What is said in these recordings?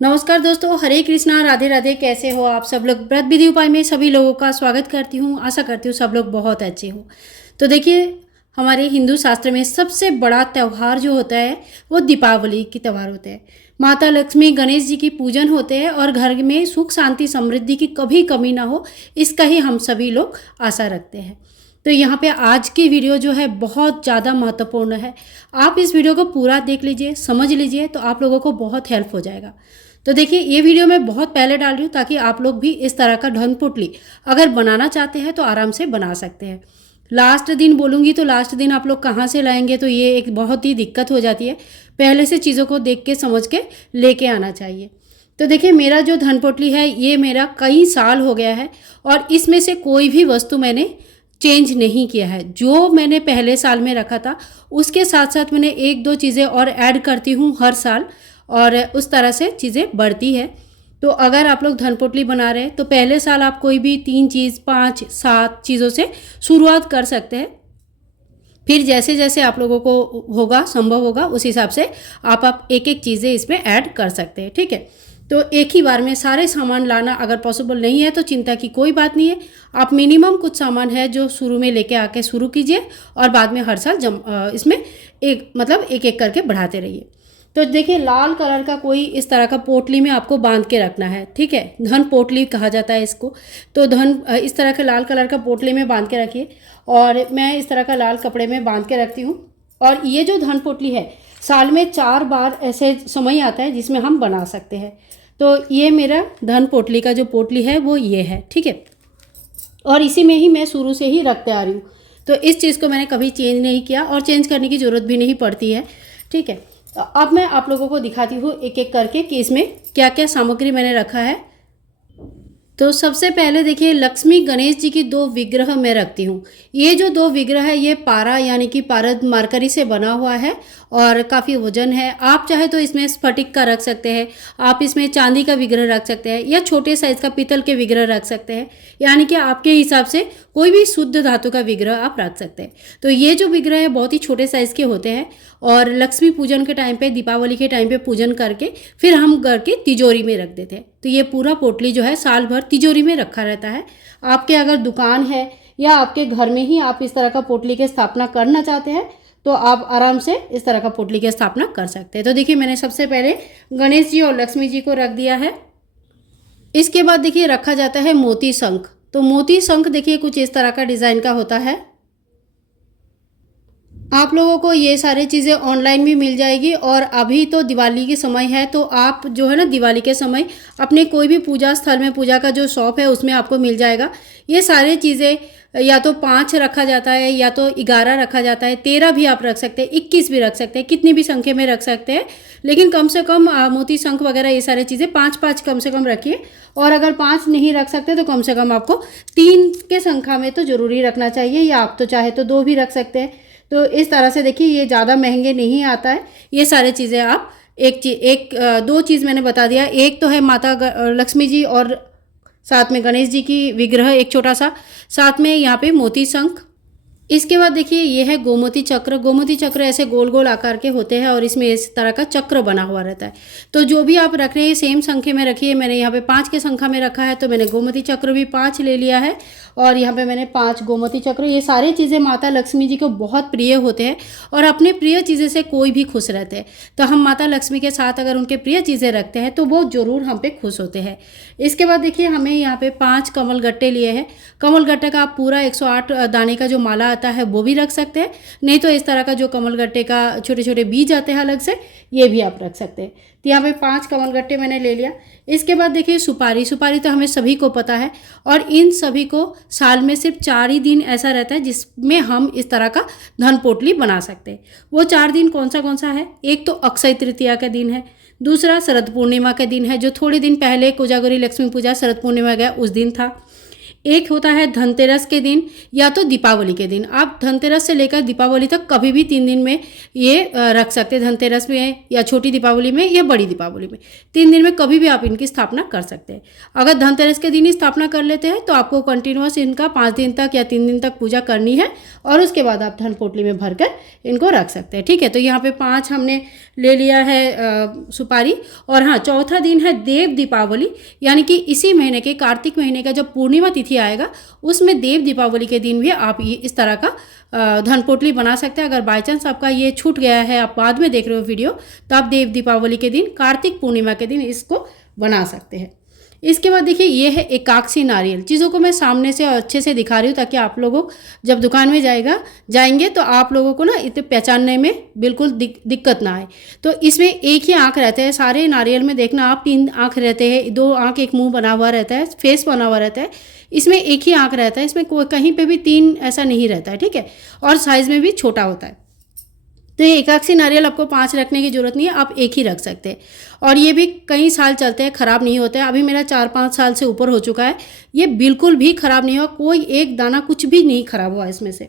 नमस्कार दोस्तों, हरे कृष्णा, राधे राधे। कैसे हो आप सब लोग? व्रत विधि उपाय में सभी लोगों का स्वागत करती हूँ। आशा करती हूँ सब लोग बहुत अच्छे हो। तो देखिए, हमारे हिंदू शास्त्र में सबसे बड़ा त्यौहार जो होता है वो दीपावली की त्यौहार होते हैं। माता लक्ष्मी गणेश जी की पूजन होते हैं और घर में सुख शांति समृद्धि की कभी कमी ना हो, इसका ही हम सभी लोग आशा रखते हैं। तो यहाँ पे आज की वीडियो जो है बहुत ज़्यादा महत्वपूर्ण है। आप इस वीडियो को पूरा देख लीजिए, समझ लीजिए, तो आप लोगों को बहुत हेल्प हो जाएगा। तो देखिए, ये वीडियो मैं बहुत पहले डाल रही हूँ ताकि आप लोग भी इस तरह का ढंग पुटली अगर बनाना चाहते हैं तो आराम से बना सकते हैं। लास्ट दिन बोलूँगी तो लास्ट दिन आप लोग कहाँ से लाएंगे, तो ये एक बहुत ही दिक्कत हो जाती है। पहले से चीज़ों को देख के समझ के लेके आना चाहिए। तो देखिए, मेरा जो धन पोटली है ये मेरा कई साल हो गया है और इसमें से कोई भी वस्तु मैंने चेंज नहीं किया है। जो मैंने पहले साल में रखा था उसके साथ साथ मैंने एक दो चीज़ें और ऐड करती हूँ हर साल, और उस तरह से चीज़ें बढ़ती है। तो अगर आप लोग धन पोटली बना रहे हैं तो पहले साल आप कोई भी 3 चीज़, 5, 7 चीज़ों से शुरुआत कर सकते हैं। फिर जैसे जैसे आप लोगों को होगा, संभव होगा, उस हिसाब से आप एक एक चीज़ें इसमें ऐड कर सकते हैं। ठीक है, तो एक ही बार में सारे सामान लाना अगर पॉसिबल नहीं है तो चिंता की कोई बात नहीं है। आप मिनिमम कुछ सामान है जो शुरू में लेके आके शुरू कीजिए और बाद में हर साल इसमें एक एक करके बढ़ाते रहिए। तो देखिए, लाल कलर का कोई इस तरह का पोटली में आपको बांध के रखना है। ठीक है, धन पोटली कहा जाता है इसको। तो धन इस तरह के लाल कलर का पोटली में बांध के रखिए और मैं इस तरह का लाल कपड़े में बांध के रखती हूँ। और ये जो धन पोटली है, साल में 4 बार ऐसे समय आता है जिसमें हम बना सकते हैं। तो ये मेरा धन पोटली का जो पोटली है वो ये है। ठीक है, और इसी में ही मैं शुरू से ही रखते आ रही हूँ। तो इस चीज़ को मैंने कभी चेंज नहीं किया और चेंज करने की ज़रूरत भी नहीं पड़ती है। ठीक है, तो अब मैं आप लोगों को दिखाती हूँ एक एक करके कि इसमें क्या क्या सामग्री मैंने रखा है। तो सबसे पहले देखिए, लक्ष्मी गणेश जी की 2 विग्रह मैं रखती हूँ। ये जो 2 विग्रह है ये पारा यानी कि पारद मार्करी से बना हुआ है और काफ़ी वजन है। आप चाहे तो इसमें स्फटिक का रख सकते हैं, आप इसमें चांदी का विग्रह रख सकते हैं या छोटे साइज़ का पीतल के विग्रह रख सकते हैं। यानी कि आपके हिसाब से कोई भी शुद्ध धातु का विग्रह आप रख सकते हैं। तो ये जो विग्रह है बहुत ही छोटे साइज़ के होते हैं और लक्ष्मी पूजन के टाइम पे, दीपावली के टाइम पे पूजन करके फिर हम घर के तिजोरी में रख देते हैं। तो ये पूरा पोटली जो है साल भर तिजोरी में रखा रहता है। आपके अगर दुकान है या आपके घर में ही आप इस तरह का पोटली की स्थापना करना चाहते हैं तो आप आराम से इस तरह का पोटली की स्थापना कर सकते हैं। तो देखिए, मैंने सबसे पहले गणेश जी और लक्ष्मी जी को रख दिया है। इसके बाद देखिए रखा जाता है मोती शंख। तो मोती शंख देखिए कुछ इस तरह का डिज़ाइन का होता है। आप लोगों को ये सारी चीज़ें ऑनलाइन भी मिल जाएगी और अभी तो दिवाली के समय है तो आप जो है ना, दिवाली के समय अपने कोई भी पूजा स्थल में, पूजा का जो शॉप है उसमें आपको मिल जाएगा। ये सारी चीज़ें या तो 5 रखा जाता है या तो 11 रखा जाता है, 13 भी आप रख सकते हैं, 21 भी रख सकते हैं, कितनी भी संख्या में रख सकते हैं। लेकिन कम से कम मोती शंख वगैरह ये सारी चीज़ें 5-5 कम से कम रखिए। और अगर 5 नहीं रख सकते तो कम से कम आपको 3 के संख्या में तो ज़रूरी रखना चाहिए, या आप तो चाहे तो 2 भी रख सकते हैं। तो इस तरह से देखिए, ये ज़्यादा महंगे नहीं आता है। ये सारी चीज़ें आप दो चीज़ मैंने बता दिया। एक तो है माता लक्ष्मी जी और साथ में गणेश जी की विग्रह एक छोटा सा, साथ में यहाँ पे मोती शंख। इसके बाद देखिए, ये है गोमती चक्र। गोमती चक्र ऐसे गोल गोल आकार के होते हैं और इसमें इस तरह का चक्र बना हुआ रहता है। तो जो भी आप रख रहे हैं सेम संख्या में रखिए। मैंने यहाँ पे 5 के संख्या में रखा है तो मैंने गोमती चक्र भी 5 ले लिया है और यहाँ पे मैंने 5 गोमती चक्र। ये सारी चीज़ें माता लक्ष्मी जी को बहुत प्रिय होते हैं और अपने प्रिय चीज़ें से कोई भी खुश रहते हैं। तो हम माता लक्ष्मी के साथ अगर उनके प्रिय चीज़ें रखते हैं तो वो ज़रूर हम पे खुश होते हैं। इसके बाद देखिए, हमें यहाँ पे 5 कमल गट्टे लिए हैं। कमल गट्टे का आप पूरा 108 दाने का जो माला आता है वो भी रख सकते हैं, नहीं तो इस तरह का जो कमल गट्टे का छोटे छोटे बीज आते हैं अलग से, ये भी आप रख सकते हैं। तो यहाँ पे 5 कमल गट्टे मैंने ले लिया। इसके बाद देखिए, सुपारी। सुपारी तो हमें सभी को पता है और इन सभी को साल में सिर्फ 4 ही दिन ऐसा रहता है जिसमें हम इस तरह का धन पोटली बना सकते हैं। वो 4 दिन कौन सा है? एक तो अक्षय तृतीया का दिन है, दूसरा शरद पूर्णिमा का दिन है, जो थोड़े दिन पहले कोजागरी लक्ष्मी पूजा शरद पूर्णिमा गया उस दिन था। एक होता है धनतेरस के दिन या तो दीपावली के दिन। आप धनतेरस से लेकर दीपावली तक कभी भी 3 दिन में ये रख सकते हैं। धनतेरस में या छोटी दीपावली में या बड़ी दीपावली में 3 दिन में कभी भी आप इनकी स्थापना कर सकते हैं। अगर धनतेरस के दिन ही स्थापना कर लेते हैं तो आपको कंटिन्यूअस इनका 5 दिन तक या 3 दिन तक पूजा करनी है और उसके बाद आप धन पोटली में भरकर इनको रख सकते हैं। ठीक है, तो यहाँ पे 5 हमने ले लिया है सुपारी। और हाँ, चौथा दिन है देव दीपावली, यानी कि इसी महीने के कार्तिक महीने का जब पूर्णिमा तिथि आएगा उसमें देव दीपावली के दिन भी आप ये इस तरह का धन पोटली बना सकते हैं। अगर बाई चांस आपका ये छूट गया है, आप बाद में देख रहे हो वीडियो, तो आप देव दीपावली के दिन, कार्तिक पूर्णिमा के दिन इसको बना सकते हैं। इसके बाद देखिए ये है एकाक्षी नारियल। चीज़ों को मैं सामने से और अच्छे से दिखा रही हूँ ताकि आप लोगों जब दुकान में जाएंगे तो आप लोगों को ना इतने पहचानने में बिल्कुल दिक्कत ना आए। तो इसमें एक ही आँख रहता है, सारे नारियल में देखना आप 3 आँख रहते हैं, 2 आँख, एक मुंह बना हुआ रहता है, फेस बना हुआ रहता है। इसमें एक ही आँख रहता है, इसमें कहीं पे भी 3 ऐसा नहीं रहता है। ठीक है, और साइज़ में भी छोटा होता है। तो ये एकाक्षी नारियल आपको 5 रखने की ज़रूरत नहीं है, आप एक ही रख सकते हैं। और ये भी कई साल चलते हैं, ख़राब नहीं होते हैं। अभी मेरा 4-5 साल से ऊपर हो चुका है, ये बिल्कुल भी ख़राब नहीं हुआ, कोई एक दाना कुछ भी नहीं ख़राब हुआ इसमें से।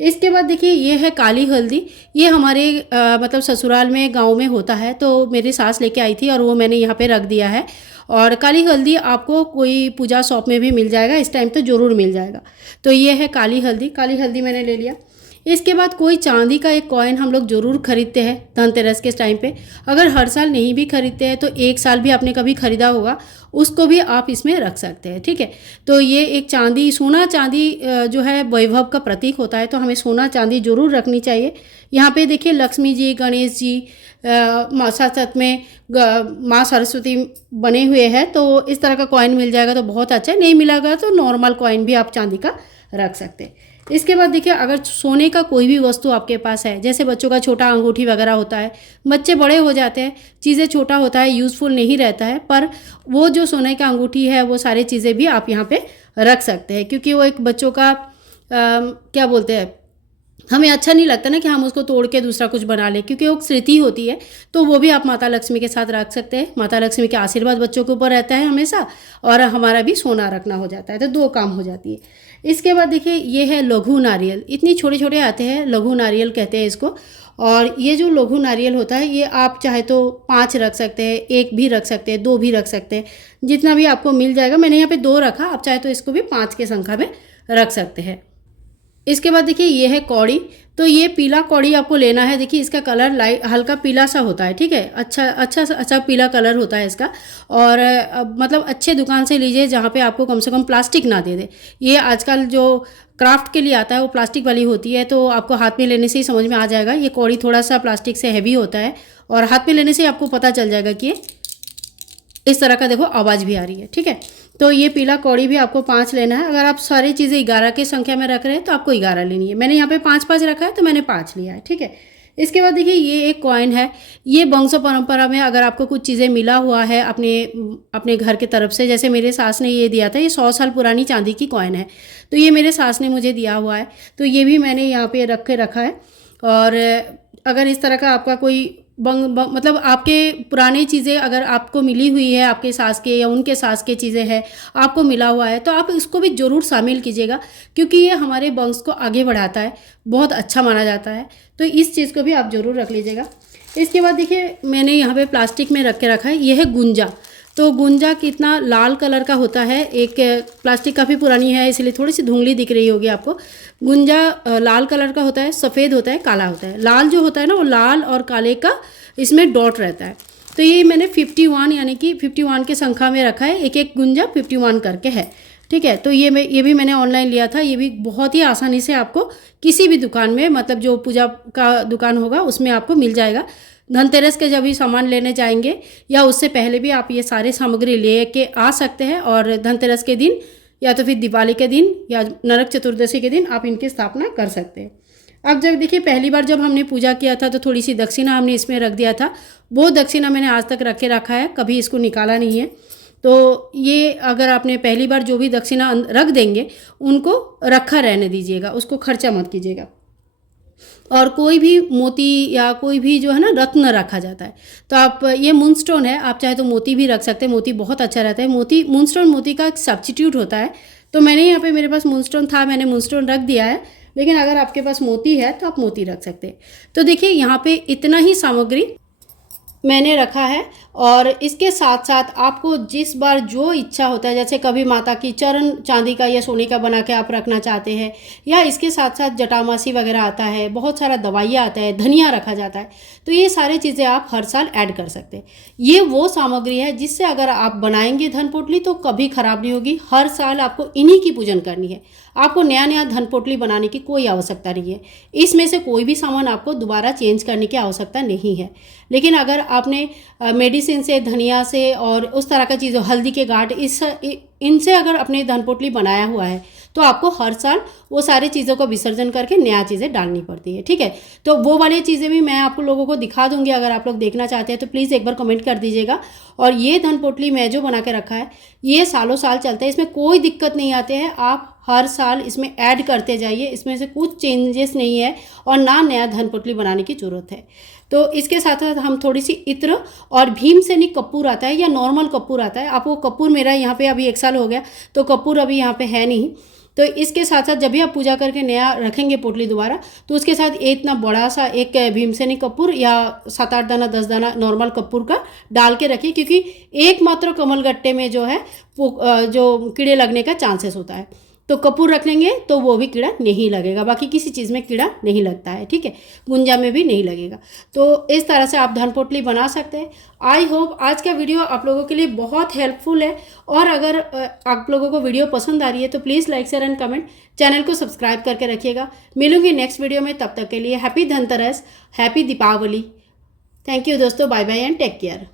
इसके बाद देखिए ये है काली हल्दी। ये हमारे मतलब ससुराल में, गांव में होता है, तो मेरी सास लेके आई थी और वो मैंने यहाँ पे रख दिया है। और काली हल्दी आपको कोई पूजा शॉप में भी मिल जाएगा, इस टाइम तो ज़रूर मिल जाएगा। तो ये है काली हल्दी, काली हल्दी मैंने ले लिया। इसके बाद कोई चांदी का एक कॉइन हम लोग ज़रूर खरीदते हैं धनतेरस के टाइम पे। अगर हर साल नहीं भी खरीदते हैं तो एक साल भी आपने कभी खरीदा होगा, उसको भी आप इसमें रख सकते हैं। ठीक है, तो ये एक चांदी, सोना चांदी जो है वैभव का प्रतीक होता है, तो हमें सोना चांदी ज़रूर रखनी चाहिए। यहाँ पे देखिए लक्ष्मी जी, गणेश जी साथ साथ में माँ सरस्वती बने हुए हैं, तो इस तरह का कॉइन मिल जाएगा तो बहुत अच्छा है। नहीं मिलेगा तो नॉर्मल कॉइन भी आप चांदी का रख सकते हैं। इसके बाद देखिए अगर सोने का कोई भी वस्तु आपके पास है, जैसे बच्चों का छोटा अंगूठी वगैरह होता है, बच्चे बड़े हो जाते हैं, चीज़ें छोटा होता है, यूज़फुल नहीं रहता है, पर वो जो सोने का अंगूठी है वो सारी चीज़ें भी आप यहाँ पे रख सकते हैं, क्योंकि वो एक बच्चों का क्या बोलते हैं, हमें अच्छा नहीं लगता ना कि हम उसको तोड़ के दूसरा कुछ बना लें, क्योंकि वो स्मृति होती है। तो वो भी आप माता लक्ष्मी के साथ रख सकते हैं। माता लक्ष्मी के आशीर्वाद बच्चों के ऊपर रहता है हमेशा, और हमारा भी सोना रखना हो जाता है, तो 2 काम हो जाती है। इसके बाद देखिए ये है लघु नारियल। इतनी छोटे छोटे आते हैं, लघु नारियल कहते हैं इसको। और ये जो लघु नारियल होता है ये आप चाहे तो 5 रख सकते हैं, 1 भी रख सकते हैं, 2 भी रख सकते हैं, जितना भी आपको मिल जाएगा। मैंने यहाँ पे 2 रखा, आप चाहे तो इसको भी 5 के संख्या में रख सकते हैं। इसके बाद देखिए ये है कौड़ी। तो ये पीला कौड़ी आपको लेना है। देखिए इसका कलर लाइट हल्का पीला सा होता है। ठीक है, अच्छा पीला कलर होता है इसका। और मतलब अच्छे दुकान से लीजिए जहाँ पे आपको कम से कम प्लास्टिक ना दे दे। ये आजकल जो क्राफ्ट के लिए आता है वो प्लास्टिक वाली होती है, तो आपको हाथ में लेने से ही समझ में आ जाएगा। ये कौड़ी थोड़ा सा प्लास्टिक से हैवी होता है और हाथ में लेने से आपको पता चल जाएगा कि इस तरह का देखो आवाज़ भी आ रही है। ठीक है, तो ये पीला कौड़ी भी आपको 5 लेना है। अगर आप सारी चीज़ें 11 की संख्या में रख रहे हैं तो आपको 11 लेनी है। मैंने यहाँ पे 5-5 रखा है तो मैंने 5 लिया है। ठीक है, इसके बाद देखिए ये एक कॉइन है। ये वंश परंपरा में अगर आपको कुछ चीज़ें मिला हुआ है अपने घर की तरफ से, जैसे मेरे सास ने ये दिया था, ये 100 साल पुरानी चांदी की कॉइन है, तो ये मेरे सास ने मुझे दिया हुआ है, तो ये भी मैंने यहाँ पे रख के रखा है। और अगर इस तरह का आपका कोई मतलब आपके पुरानी चीज़ें अगर आपको मिली हुई है, आपके सास के या उनके सास के चीज़ें हैं, आपको मिला हुआ है, तो आप इसको भी ज़रूर शामिल कीजिएगा, क्योंकि ये हमारे वंश को आगे बढ़ाता है, बहुत अच्छा माना जाता है। तो इस चीज़ को भी आप ज़रूर रख लीजिएगा। इसके बाद देखिए मैंने यहाँ पे प्लास्टिक में रख के रखा है, ये है गुंजा। तो गुंजा कितना लाल कलर का होता है। एक प्लास्टिक काफ़ी पुरानी है इसलिए थोड़ी सी धुंधली दिख रही होगी आपको। गुंजा लाल कलर का होता है, सफ़ेद होता है, काला होता है। लाल जो होता है ना वो लाल और काले का इसमें डॉट रहता है। तो ये मैंने 51 यानी कि 51 के संख्या में रखा है। एक गुंजा 51 करके है। ठीक है, तो ये भी मैंने ऑनलाइन लिया था। ये भी बहुत ही आसानी से आपको किसी भी दुकान में, मतलब जो पूजा का दुकान होगा उसमें आपको मिल जाएगा। धनतेरस के जब भी सामान लेने जाएंगे या उससे पहले भी आप ये सारे सामग्री ले के आ सकते हैं, और धनतेरस के दिन या तो फिर दिवाली के दिन या नरक चतुर्दशी के दिन आप इनकी स्थापना कर सकते हैं। अब जब देखिए पहली बार जब हमने पूजा किया था तो थोड़ी सी दक्षिणा हमने इसमें रख दिया था। वो दक्षिणा मैंने आज तक रखा है, कभी इसको निकाला नहीं है। तो ये अगर आपने पहली बार जो भी दक्षिणा रख देंगे उनको रखा रहने दीजिएगा, उसको खर्चा मत कीजिएगा। और कोई भी मोती या कोई भी जो है ना रत्न रखा जाता है, तो आप ये मूनस्टोन है, आप चाहे तो मोती भी रख सकते हैं। मोती बहुत अच्छा रहता है। मूनस्टोन मोती का एक सब्स्टिट्यूट होता है, तो मैंने यहाँ पे मेरे पास मूनस्टोन था, मैंने मूनस्टोन रख दिया है, लेकिन अगर आपके पास मोती है तो आप मोती रख सकते हैं। तो देखिए यहाँ पे इतना ही सामग्री मैंने रखा है, और इसके साथ साथ आपको जिस बार जो इच्छा होता है, जैसे कभी माता की चरण चांदी का या सोने का बना के आप रखना चाहते हैं, या इसके साथ साथ जटामासी वगैरह आता है, बहुत सारा दवाइयाँ आता है, धनिया रखा जाता है, तो ये सारी चीज़ें आप हर साल ऐड कर सकते हैं। ये वो सामग्री है जिससे अगर आप बनाएंगे धन पोटली तो कभी ख़राब नहीं होगी। हर साल आपको इन्हीं की पूजन करनी है, आपको नया नया धन पोटली बनाने की कोई आवश्यकता नहीं है। इसमें से कोई भी सामान आपको दोबारा चेंज करने की आवश्यकता नहीं है। लेकिन अगर आपने मेडिसिन से, धनिया से और उस तरह का चीज़, हल्दी के गांठ, इनसे अगर अपने धन पोटली बनाया हुआ है तो आपको हर साल वो सारी चीज़ों को विसर्जन करके नया चीज़ें डालनी पड़ती है। ठीक है, तो वो वाली चीज़ें भी मैं आपको लोगों को दिखा दूंगी। अगर आप लोग देखना चाहते हैं तो प्लीज़ एक बार कमेंट कर दीजिएगा। और ये धन पोटली मैं जो बना के रखा है ये सालों साल चलता है, इसमें कोई दिक्कत नहीं आते हैं। आप हर साल इसमें ऐड करते जाइए, इसमें से कुछ चेंजेस नहीं है और ना नया धन पोटली बनाने की ज़रूरत है। तो इसके साथ साथ हम थोड़ी सी इत्र और भीमसेनी कपूर आता है या नॉर्मल कपूर आता है, आपको कपूर, मेरा यहाँ पे अभी 1 साल हो गया तो कपूर अभी यहाँ पे है नहीं, तो इसके साथ साथ जब भी आप पूजा करके नया रखेंगे पोटली दोबारा, तो उसके साथ इतना बड़ा सा एक भीमसेनी कपूर या 7-8 दाना 10 दाना नॉर्मल कपूर का डाल के रखिए, क्योंकि एकमात्र कमलगट्टे में जो है जो कीड़े लगने का चांसेस होता है, तो कपूर रख लेंगे तो वो भी कीड़ा नहीं लगेगा, बाकी किसी चीज़ में कीड़ा नहीं लगता है। ठीक है, गुंजा में भी नहीं लगेगा। तो इस तरह से आप धन पोटली बना सकते हैं। आई होप आज का वीडियो आप लोगों के लिए बहुत हेल्पफुल है, और अगर आप लोगों को वीडियो पसंद आ रही है तो please like, share and comment, channel को सब्सक्राइब करके रखिएगा। मिलूंगी नेक्स्ट वीडियो में, तब तक के लिए happy Dhanteras, happy Deepawali. Thank you दोस्तों, bye bye and take care.